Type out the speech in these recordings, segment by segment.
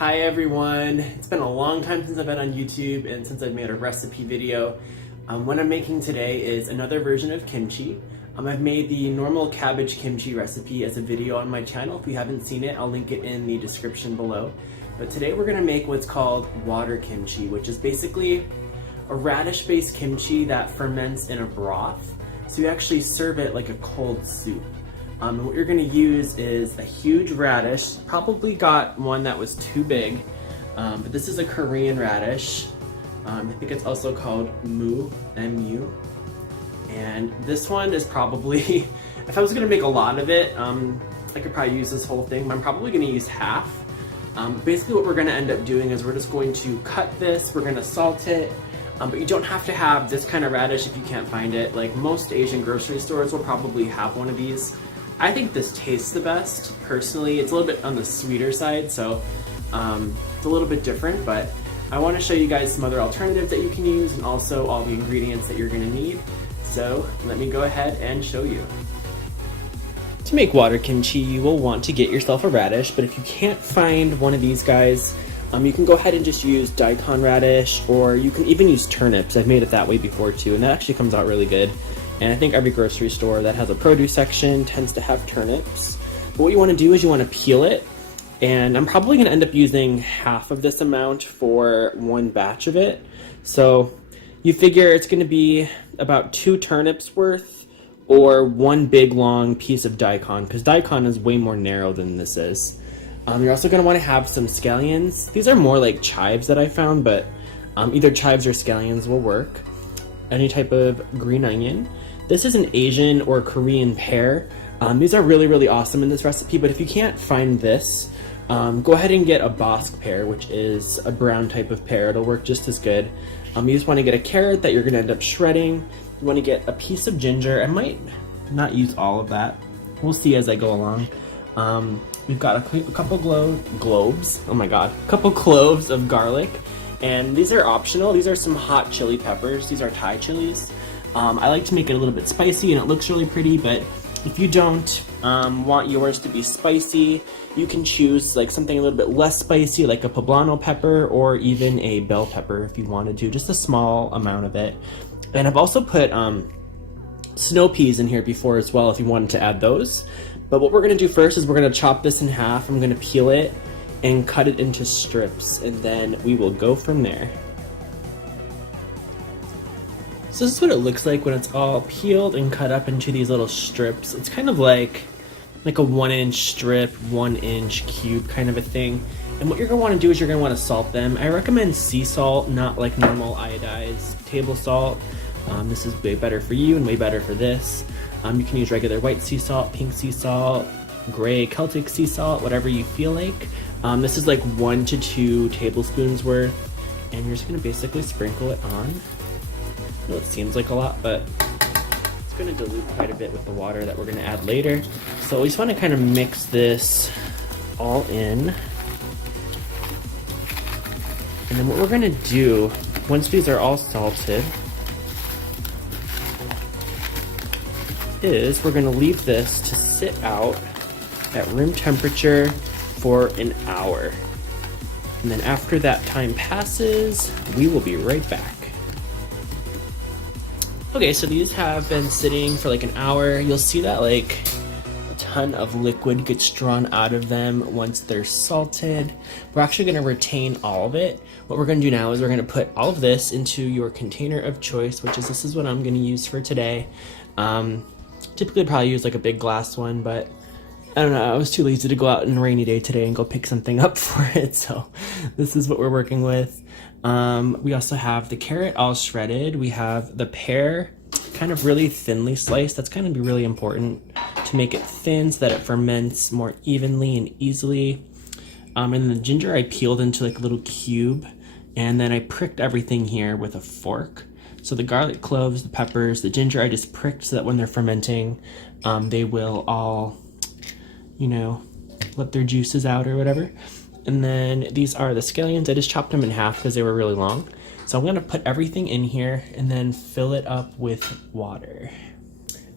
Hi everyone! It's been a long time since I've been on YouTube and since I've made a recipe video. What I'm making today is another version of kimchi. I've made the normal cabbage kimchi recipe as a video on my channel. If you haven't seen it, I'll link it in the description below. But today we're going to make what's called water kimchi, which is basically a radish-based kimchi that ferments in a broth. So you actually serve it like a cold soup. And what you're going to use is a huge radish. Probably got one that was too big, but this is a Korean radish. I think it's also called mu, M-U. And this one is probably, if I was going to make a lot of it, I could probably use this whole thing, but I'm probably going to use half. Basically what we're going to end up doing is we're just going to cut this, we're going to salt it, but you don't have to have this kind of radish if you can't find it. Like most Asian grocery stores will probably have one of these. I think this tastes the best, personally. It's a little bit on the sweeter side, so it's a little bit different, but I want to show you guys some other alternatives that you can use and also all the ingredients that you're going to need. So let me go ahead and show you. To make water kimchi, you will want to get yourself a radish, but if you can't find one of these guys, you can go ahead and just use daikon radish, or you can even use turnips. I've made it that way before too, and that actually comes out really good. And I think every grocery store that has a produce section tends to have turnips. But what you want to do is you want to peel it, and I'm probably going to end up using half of this amount for one batch of it. So you figure it's going to be about 2 turnips worth, or one big long piece of daikon, because daikon is way more narrow than this is. You're also going to want to have some scallions. These are more like chives that I found, but either chives or scallions will work. Any type of green onion. This is an Asian or Korean pear. These are really awesome in this recipe, but if you can't find this, go ahead and get a Bosc pear, which is a brown type of pear. It'll work just as good. You just want to get a carrot that you're going to end up shredding. You want to get a piece of ginger. I might not use all of that. We'll see as I go along. We've got a couple cloves. Oh my god, a couple cloves of garlic. And these are optional. These are some hot chili peppers. These are Thai chilies. I like to make it a little bit spicy and it looks really pretty, but if you don't want yours to be spicy, you can choose like something a little bit less spicy, like a poblano pepper or even a bell pepper if you wanted to, just a small amount of it. And I've also put snow peas in here before as well if you wanted to add those. But what we're going to do first is we're going to chop this in half. I'm going to peel it and cut it into strips, and then we will go from there. So this is what it looks like when it's all peeled and cut up into these little strips. It's kind of like a 1-inch strip, 1-inch cube kind of a thing. And what you're going to want to do is you're going to want to salt them. I recommend sea salt, not like normal iodized table salt. This is way better for you and way better for this. You can use regular white sea salt, pink sea salt, gray Celtic sea salt, whatever you feel like. This is like 1 to 2 tablespoons worth, and you're just going to basically sprinkle it on. I know it seems like a lot, but it's going to dilute quite a bit with the water that we're going to add later. So we just want to kind of mix this all in. And then what we're going to do, once these are all salted, is we're going to leave this to sit out at room temperature for an hour. And then after that time passes, we will be right back. Okay, so these have been sitting for like an hour. You'll see that like a ton of liquid gets drawn out of them once they're salted. We're actually going to retain all of it. What we're going to do now is we're going to put all of this into your container of choice, which is this is what I'm going to use for today. Typically I'd probably use like a big glass one, but I don't know, I was too lazy to go out on a rainy day today and go pick something up for it, so this is what we're working with. We also have the carrot all shredded. We have the pear kind of really thinly sliced. That's going to be really important to make it thin so that it ferments more evenly and easily. And the ginger I peeled into like a little cube, and then I pricked everything here with a fork. So the garlic cloves, the peppers, the ginger I just pricked so that when they're fermenting, they will all, you know, let their juices out or whatever. And then these are the scallions. I just chopped them in half because they were really long. So I'm going to put everything in here and then fill it up with water.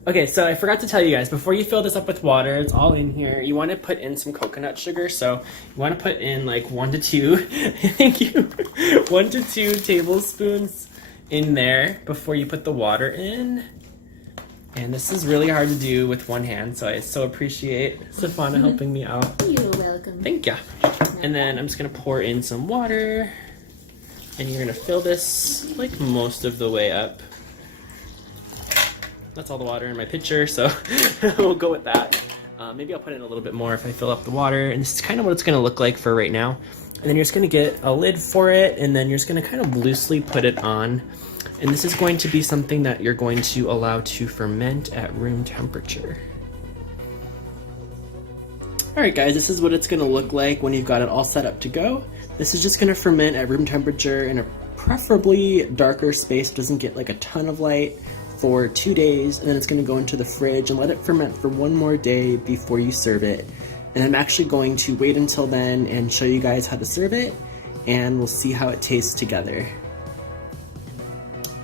Okay, so I forgot to tell you guys, before you fill this up with water, it's all in here, you want to put in some coconut sugar. So you want to put in like 1 to 2, thank you, 1 to 2 tablespoons in there before you put the water in. And this is really hard to do with one hand, so I so appreciate Stefana helping me out. You're welcome. Thank you. And then I'm just gonna pour in some water, and you're gonna fill this like most of the way up. That's all the water in my pitcher, so we'll go with that. Maybe I'll put in a little bit more if I fill up the water, and this is kind of what it's gonna look like for right now. And then you're just gonna get a lid for it, and then you're just gonna kind of loosely put it on. And this is going to be something that you're going to allow to ferment at room temperature. Alright guys, this is what it's gonna look like when you've got it all set up to go. This is just gonna ferment at room temperature in a preferably darker space, doesn't get like a ton of light, for 2 days, and then it's gonna go into the fridge and let it ferment for 1 more day before you serve it. And I'm actually going to wait until then and show you guys how to serve it, and we'll see how it tastes together.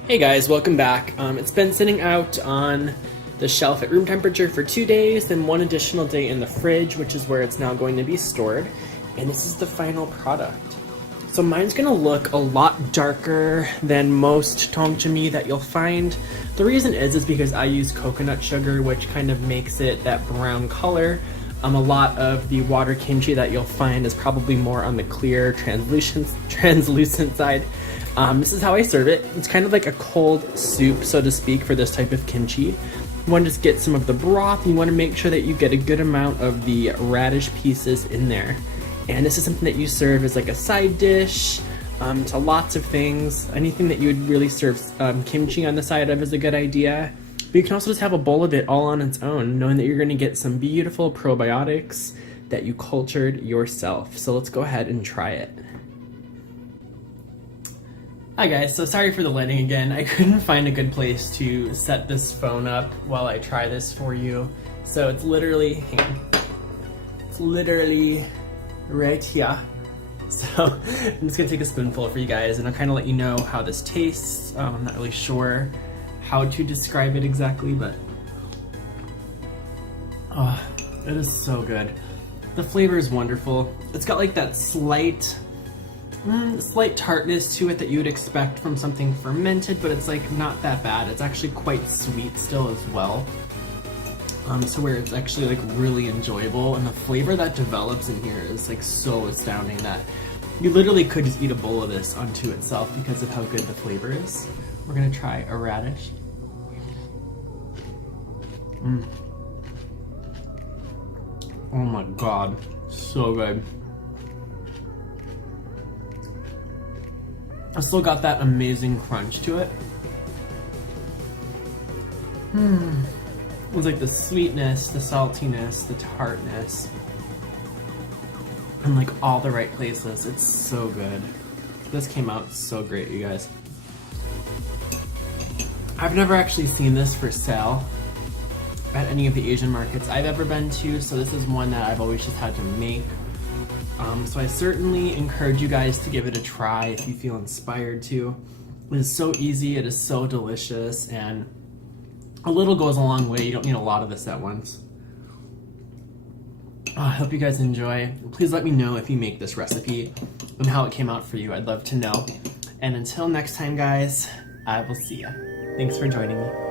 Hey guys, welcome back. It's been sitting out on the shelf at room temperature for 2 days, then 1 additional day in the fridge, which is where it's now going to be stored. And this is the final product. So mine's gonna look a lot darker than most Dongchimi that you'll find. The reason is because I use coconut sugar, which kind of makes it that brown color. A lot of the water kimchi that you'll find is probably more on the clear, translucent side. This is how I serve it. It's kind of like a cold soup, so to speak, for this type of kimchi. You want to just get some of the broth, and you want to make sure that you get a good amount of the radish pieces in there. And this is something that you serve as like a side dish to lots of things. Anything that you would really serve kimchi on the side of is a good idea. But you can also just have a bowl of it all on its own, knowing that you're going to get some beautiful probiotics that you cultured yourself. So let's go ahead and try it. Hi guys, so sorry for the lighting again. I couldn't find a good place to set this phone up while I try this for you. So it's literally right here. So I'm just gonna take a spoonful for you guys, and I'll kind of let you know how this tastes. I'm not really sure how to describe it exactly, but oh, it is so good. The flavor is wonderful. It's got like that slight tartness to it that you would expect from something fermented, but it's like not that bad. It's actually quite sweet still as well. So where it's actually like really enjoyable, and the flavor that develops in here is like so astounding that you literally could just eat a bowl of this unto itself because of how good the flavor is. We're gonna try a radish. Oh my god, so good. I still got that amazing crunch to it. It's like the sweetness, the saltiness, the tartness, and like all the right places. It's so good. This came out so great, you guys. I've never actually seen this for sale at any of the Asian markets I've ever been to, so this is one that I've always just had to make. So I certainly encourage you guys to give it a try if you feel inspired to. It is so easy, it is so delicious, and a little goes a long way. You don't need a lot of this at once. I hope you guys enjoy. Please let me know if you make this recipe and how it came out for you. I'd love to know. And until next time, guys, I will see ya. Thanks for joining me.